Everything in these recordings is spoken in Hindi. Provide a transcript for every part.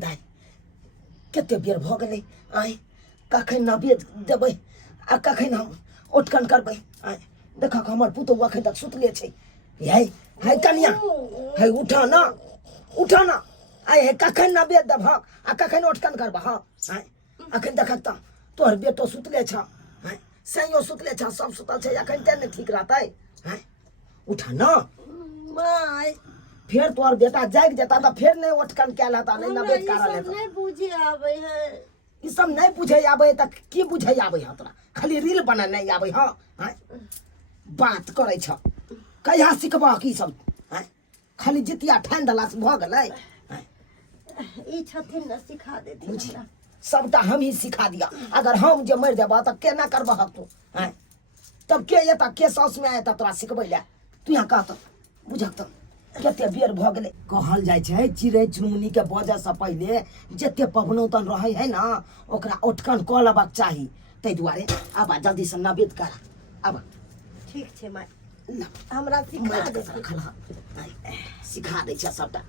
दाई कते बेर भ गेलै आइ कखन नबेद देबै आ कखन हम ओठकन करबै आइ देखक हमर पुतहु अखन तक सुतले छै है कनिया है उठा ना आइ है कखन नबेद देबहक आ कखन ओठकन करबह आइ अखन देखक त तोहर बेटो सुतले छ आइ सैयो सुतले छ सब सुतल छै अखन ते ने ठीक रहतै आइ उठा ना माय फिर तोहर बेटा जाग जेता त फिर नहीं ओठकन क्या लेता नहीं नबेद करा लेता नहीं बुझे आवे है ई सब नहीं बुझे आवे त की बुझे आवे ह तोरा खाली रील बना नहीं आवे ह बात करे छ कहिया सिखबा की सब खाली जितिया ठान दला से भ गेलै ई छथिन न सिखा देती हमरा सबटा हम ही सिखा दिया अगर हम जे मर जाबा त केना करबह तू तब के एता के सास में आयता तोरा सिखबै ले तू यहाँ कहत बुझक त कते बेर भ गेलै कहल जाइ छै चिड़ै चुनमुनी के बजे से पहिले जते पवनौतन रहै है ना ओकरा ओठकन क लेबाक चाही तै दुआरे आबा जल्दी से नबेद कर आबा ठीक छै माय हमरा सिखा दे सिखा दै छै सबटा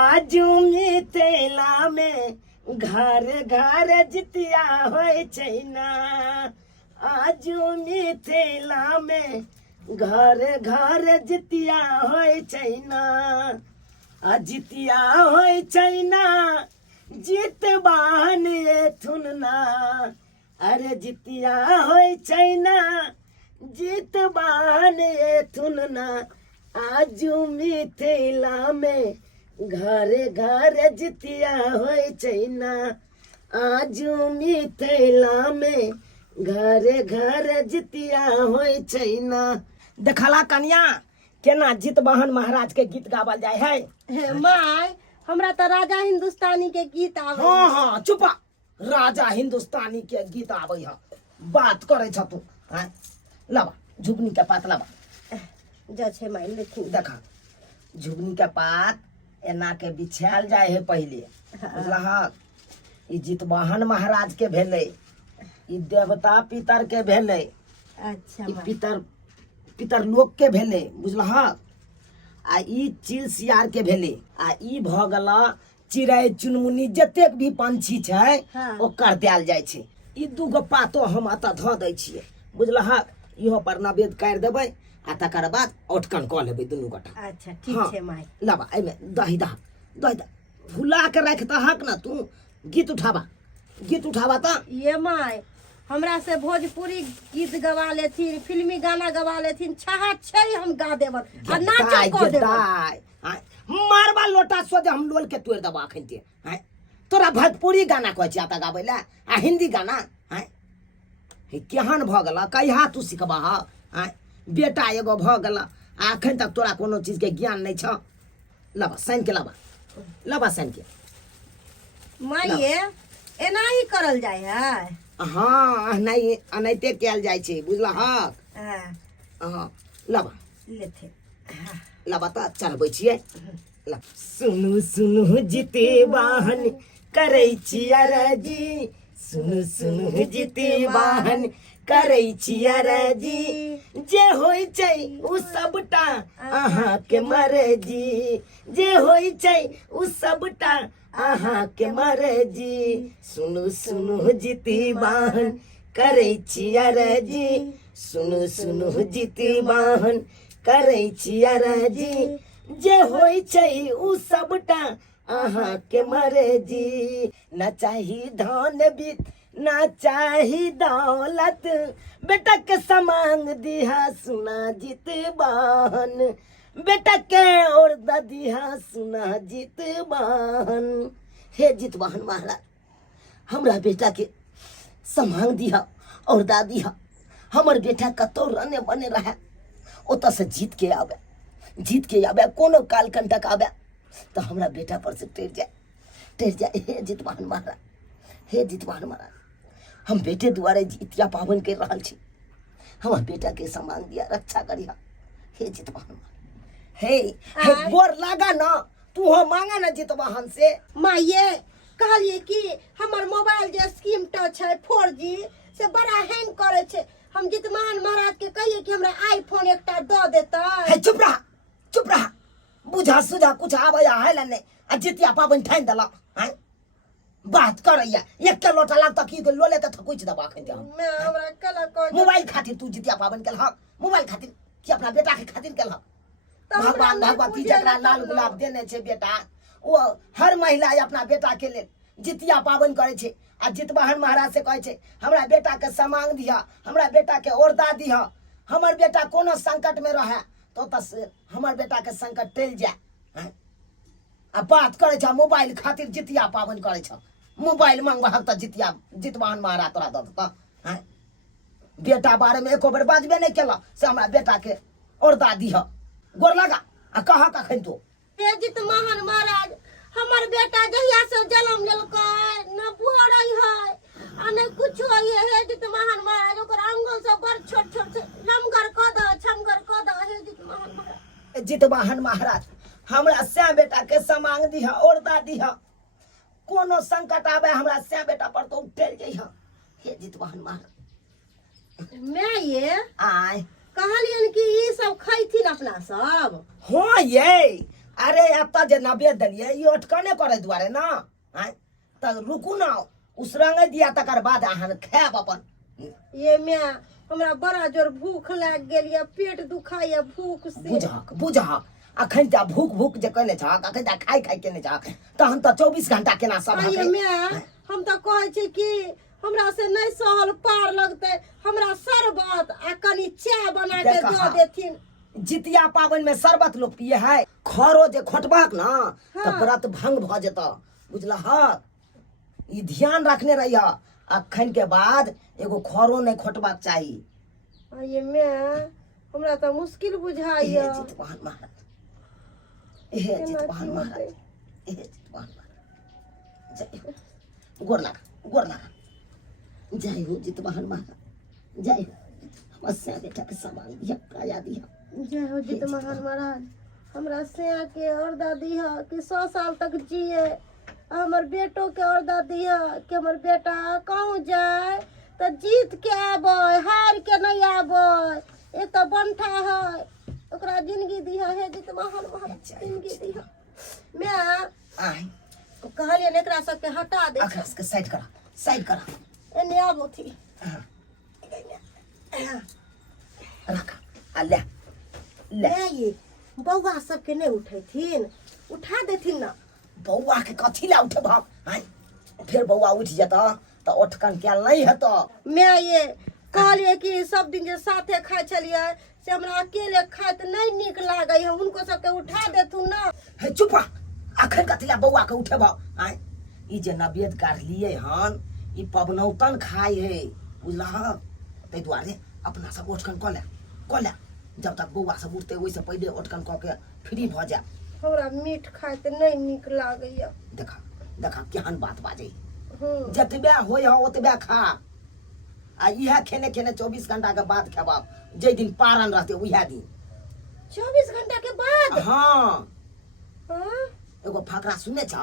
आजू मिथिला में घर घर जितिया होइ छै ना आजू मिथिला में घर घर जितिया होइ छै ना आ जितिया होइ छै ना जितबान एथुन ना अरे जितिया होइ छै ना जितबान एथुन ना आजू मिथिला में घर घर जितिया होइ छै ना आजू मिथिला में घर घर जितिया होइ छै ना देखला कन्या केना जितवाहन महाराज के गीत गावल जाय है माय हमरा त राजा हिंदुस्तानी के गीत आवे हाँ हाँ चुपा राजा हिंदुस्तानी के गीत आवे है बात करे छ तू लावा झुगनी के पात लावा जा छै माय लेकिन देखा झुगनी के पात एना के बिछायल जाय है पहले बुझलहा ई जितवाहन महाराज के भेलै ई देवता पितर के भेलै अच्छा ई पितर लोक के भेलै बुझलहा आ ई चिल सियार के भेलै आ ई भ गेला चिड़ै चुनमुनी जतेक भी पंछी छै ओकर देल जाइ छै ई दूगो पातो हम अतऽ धऽ दै छियै बुझलहा इहो पर नवेद कर देबै आ तकर बाद ओठकन कऽ लेबै दुनू गोटा अच्छा ठीक छै माय लाबा एमे दही दही फुला के रख दहक ना तू गीत उठावा त ये माय हमरा से भोजपुरी गीत गवा लेथिन फिल्मी गाना गवा लेथिन छहा छै हम गा देबन आ नाच क देबन मारवा लोटा सोजे हम लोल के तोड़ देबा अखन ते तोरा भोजपुरी गाना कहै छी आता गाबै ले आ हिंदी गाना हे केहन भ गेला कहिया तू सिखबा बेटा एगो भ गेला आ अखन तक तोरा कोनो चीज के ज्ञान नहीं छ लाबा साइन के लाबा साइन के माये एना ही करल जाय है हाँ नहीं अनैते कयल जाइ छै बुझलहक लाबा लेथे लाबा त चलबै छियै सुनु सुनु जितवाहन करै छी अरजी सुनु सुनु जितवाहन करै छी अरजी जे होइ छै उ सबटा अहाँ के मरजी जे होइ छै उ सबटा अहाँ के मरजी सुनु सुनु जितवाहन करै छी अरजी सुनु सुनु जितवाहन करै छी अरजी जे होइ छै उ सबटा अहाँ के मरजी न चाही धन बीत न चाही दौलत बेटा के समांग दिहा सुना जितवाहन बेटा के और ददिहा सुना जितवाहन हे जितवाहन महाराज हमरा बेटा के समांग दिहा और दादिहा हमर बेटा कतौ रहने बने रहे ओत से जीत के आवे कोनो काल कंटक आवे तो हमरा बेटा पर से टेर जाए हे जितवाहन महाराज हम बेटे द्वारे जितिया पावन कर रहल छी हमर बेटा के समांग दिया रक्षा करिया हे जितवाहन हे गोर लागा ना तू हो मांगा ना जितवाहन से माये कहलिए कि हमर मोबाइल जे स्क्रीन टच है 4G से बड़ा हैंग करे छे। हम जितमान महाराज के कहिए कि हमरा आईफोन एकटा द देता। है चुप रहा बुझा सुझा कुछ आबया है लने आ जितिया पाबन ठान देला हैं बात करैया एक के लोटा लागत की लो ले त कुछ दबा खन दे मैं हमरा कला को मोबाइल खातिर तू जितिया पाबन केल हक मोबाइल खातिर कि अपना बेटा के खातिर केल हक भगवान भगवती जकरा लाल गुलाब देने छे बेटा वो हर महिला अपना बेटा के लिए जितिया पाबन करे छे आ जितवाहन महाराज से कहे छे हमरा बेटा के समांग दिया हमरा बेटा के ओरदा दिया हमर बेटा कोनो संकट में रहे तो हमर बेटा के संकट टल जाए आ बात करे छ मोबाइल खातिर जितिया पाबन करे छ मोबाइल मांगबहक त जितिया जितवाहन महाराज तोरा द देता हैं बेटा बारे में एको बेर बाजबे नहीं केला से हमरा बेटा के ओरदा दिया गोर लगा आ कहा कखन तो हे जितवाहन महाराज हमर बेटा जहिया से जन्म लेलकै न बुआरई है आ न कुछो है। हे जितवाहन महाराज ओकर अंगुल से बड़ छोट छोट लमगर क द छमगर क द। हे जितवाहन महाराज जितवाहन महाराज हमरा श्या बेटा के समांग दिहा ओरदा दिहा कोनो संकट आवे हमरा श्या बेटा पर तो उठल जइहा हे जितवाहन महाराज। मैं ये आय कहलियन कि ई सब खैथिन अपना सब। हो ये अरे अत्ता जे नबे दलिए ई अटकने करे दुआरे ना आय त रुकू ना उसरंगे दिया तकर बाद अहां खाब अपन। ये मैं हमरा बड़ा जोर भूख लाग गेल ये पेट दुखाय भूख से बुझक अखन त भूख जे कने छ अखन त खाई केने छ तहन त 24 घंटा केना सब ये मैं हम त कहै छी कि हमरा से नहीं सहल पार लगते हमरा शरबत आ कनी चाय बना के दे देथिन। जितिया पावन में शरबत लोग पिए है खरो जे खोटबाक ना तो व्रत भंग भ जेता बुझला ह ई ध्यान रखने रहिया अखन के बाद एगो खरो नहीं खोटबाक चाहिए। ये मैं हमरा त मुश्किल बुझाइया। जितवाहन महाराज ए जितवाहन महाराज ए जितवाहन महाराज जय गोर लगा जय हो जितवाहन महाराज जय हो हमसे बेटा के समान दिया काया दिया। जय हो जितवाहन महाराज हमरा से के और दादी है कि 100 साल तक जिए हमर बेटो के और दादी है कि हमर बेटा कहूँ जाए तो जीत के आबे हार के नहीं आबे एक तो बंठा है ओकरा जिंदगी दिया है जितवाहन महाराज जिंदगी दिया। मैं आय कहलिए एकरा सब के हटा दे अखस के साइड करा एने आबो थी रखा आ ले ये बौआ सब के नहीं उठेथिन उठा देथिन ना बौआ के कथी ला उठे भाग हैं फिर बौआ उठ जता तो उठकन क्या नहीं है तो मैं ये कहलिए कि सब दिन जे साथे खाए छलिए से हमरा अकेले खाए त नहीं निक लागे है उनको सब के उठा देथुन ना। हे चुप अखन कथी ला बौआ के उठे भाग हैं ई जे नवेद गाड़ लिए हन ई पबनौतन खाए है बुझला तै दुआरे अपना सब उठकन क ले जब तक बौआ सब उठते वैसे पहले उठकन क के फ्री भ जा। हमरा मीठ खाए त नहीं निक लागे है। देखा केहन बात बाजे जतबे होय हो ओतबे खा आ इहा खेने 24 घंटा के बाद खेबा जे दिन पारन रहते उहा दिन 24 घंटा के बाद। हाँ हां एगो फकरा सुने छ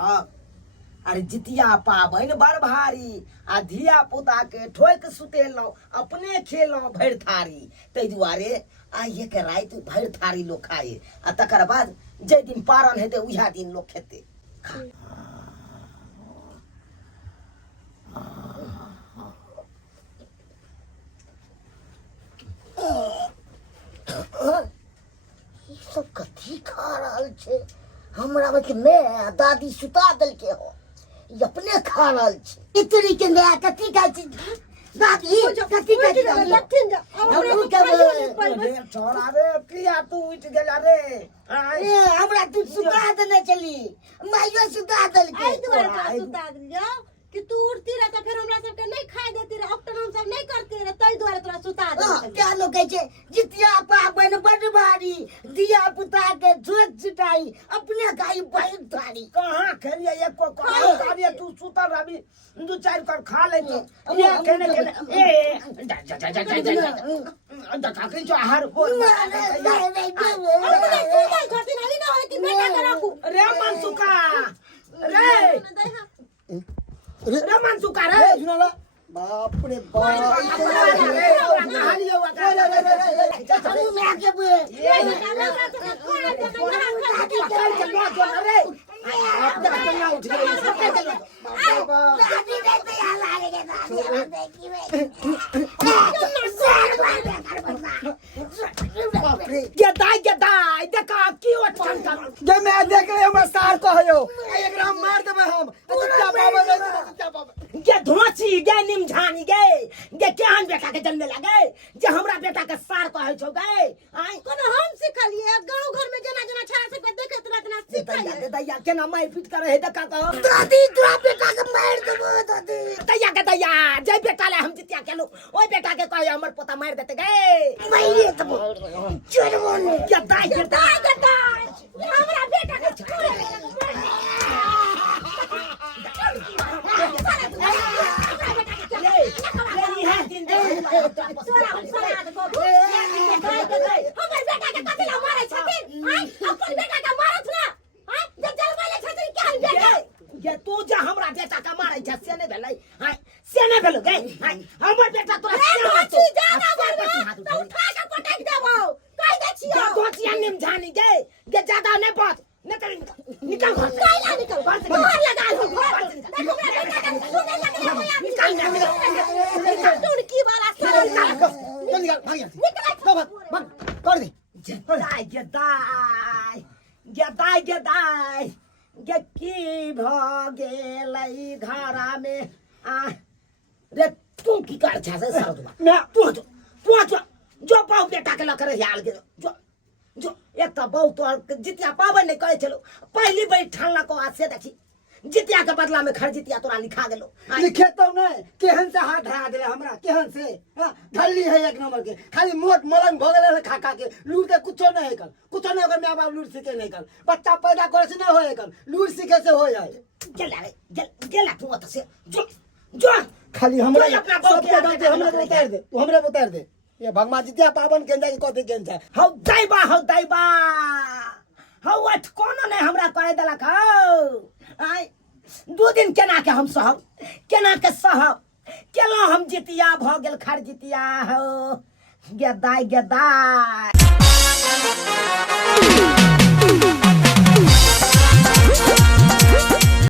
अरे जितिया पाबन बड़ भारी आ धिया पुता के ठोक सुतेलौ अपने खेलौ भर थारी तै दुआरे आइए के रात भर थारी लोग खाए आ तकर बाद जे दिन पारन हेते उहा दिन लोग खेते। सब कथी खा रहल छे हमरा में के मैं दादी सुता दल के हो ये अपने खा रहल छे इतनी के मैं कथी खाई छी दादी कथी खाई लठिन जा हमरो के छोड़ा रे किया तू उठ गेला रे ए हमरा तू सुता देने चली माइयो सुता दल के आई दुआरे सुता दियो कि तू उठती रह तो फिर हमरा सब के नहीं खाए देती रह ऑप्शन हम सब नहीं करते रह तई दुआरे तोरा सुता दे। क्या लोग कहे छे जितिया पाबन बड़ भारी दिया पुता के झोट छुटाई अपने गाई बहिन थारी कहां खेलिए एको कहां गाड़ी तू सुता रही दू चार कर खा ले ये केने ए जा काके जो आहार बोल छोटी नाली ना होई कि बेटा के रखू रे मनसुका रे रमन सुका रे सुना ला बाप रे बाप मैं आके बुए जे मैं देख रहे हम सार को हो एकरा मार देबे हम चुपचाप बाबा चुपचाप बाबा गे धोची गे निमझानी गे केहन बेटा के जन्मे लागे जे हमरा बेटा के सार कहै छौ गे आई कोनो हम सिखलिए गांव घर में जना जना छाड़ से देखत रहतना सिखलिए दैया केना मार पीट करे है देखा कहो दादी तोरा बेटा के मार देबो दादी दैया के दैया जे बेटा ले हम जितिया केलु ओइ बेटा के कहे हमर पोता मार देते गे मारिए देबो चोरबो के दाई हमरा बेटा के तू जा हमरा बेटा के मारै छ से नै भेलै हाय से नै भेलो गे हाय हमर बेटा तोरा से जाना बोल तो उठा के पटक देबो कह दे छियो गोचिया निम जानी गे ज्यादा नै बात निकल निकल घर से काला निकल घर से घर लगा लो घर देखो मेरा बेटा का सुने लगे निकल तू की वाला सारा जल्दी कर भाग यहाँ से भाग कर दे गदाई की भ गेलै घरा में आ रे तू की कर छ से साउद मैं तू जो पाऊ बेटा के लकर हाल के जो एक तो बहु तो जितिया पावन नहीं करे चलो पहली बार ठानला को आज से देखी जितिया के बदला में खर जितिया तोरा लिखा गेलो लिखे तो नहीं केहन से हाथ धरा देले हमरा केहन से हां धल्ली है एक नंबर के खाली मोट मलन भोगले खा खा के लूट के कुछो नहीं कल कुछो नहीं अगर मैं बाप लूट सीखे नहीं कल बच्चा पैदा करे से नहीं होए कल लूट सीखे से हो जाए गेला तू तो से जो खाली हमरा जो अपना बाप के सबके दांते हमरा उतार दे तू हमरा उतार दे ये भगवान जितिया पावन केन जाके कथि केन छै हौ दैबा हौ अठ कोनो नहीं हमरा करे देलक हौ आई 2 दिन केना के हम सहब केना के सहब केना हम जितिया भ गेल खर जितिया हो गेदाई